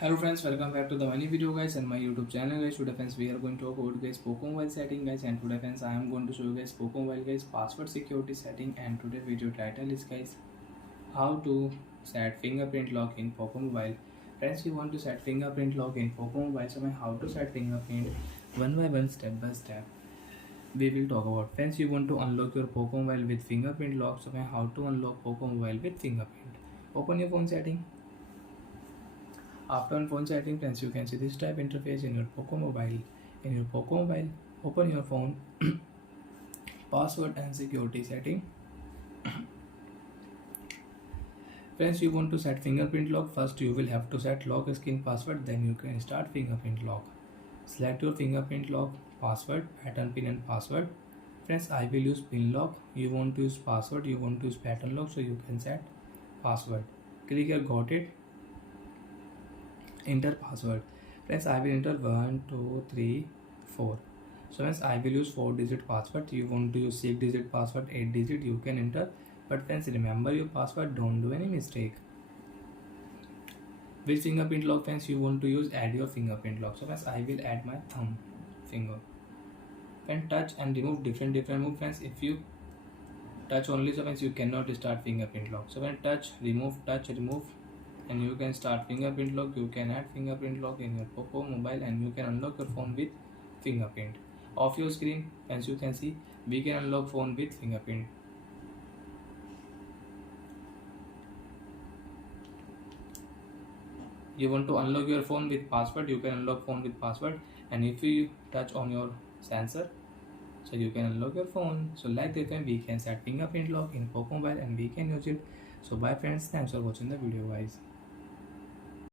Hello friends, welcome back to the many video guys and my YouTube channel guys. Today friends we are going to talk about guys Poco Mobile setting guys, and today friends I am going to show you guys Poco Mobile guys password security setting, and today video title is guys how to set fingerprint lock in Poco Mobile. Friends, you want to set fingerprint lock in Poco Mobile, so how to set fingerprint one by one, step by step we will talk about. Friends, you want to unlock your Poco Mobile with fingerprint lock, so how to unlock Poco Mobile with fingerprint. Open your phone setting. After on phone setting, friends, you can see this type interface in your Poco Mobile. In your Poco Mobile, open your phone, password and security setting. Friends, you want to set fingerprint lock. First, you will have to set lock screen password. Then you can start fingerprint lock. Select your fingerprint lock password, pattern pin and password. Friends, I will use pin lock. You want to use password. You want to use pattern lock, so you can set password. Click here, got it. Enter password. Friends, I will enter 1 2 3 4. So friends, I will use 4-digit password. You want to use 6-digit password, 8-digit, you can enter, but friends, remember your password, don't do any mistake. Which fingerprint lock, friends, you want to use? Add your fingerprint lock. So friends, I will add my thumb finger. Then touch and remove different move. Friends, if you touch only, so friends, you cannot start fingerprint lock. So when touch remove, and you can start fingerprint lock. You can add fingerprint lock in your Poco Mobile, and you can unlock your phone with fingerprint. Off your screen, as you can see, we can unlock phone with fingerprint. You want to unlock your phone with password, you can unlock phone with password, and if you touch on your sensor, so you can unlock your phone. So like that way we can set fingerprint lock in Poco Mobile and we can use it. So bye friends, thanks for watching the video guys.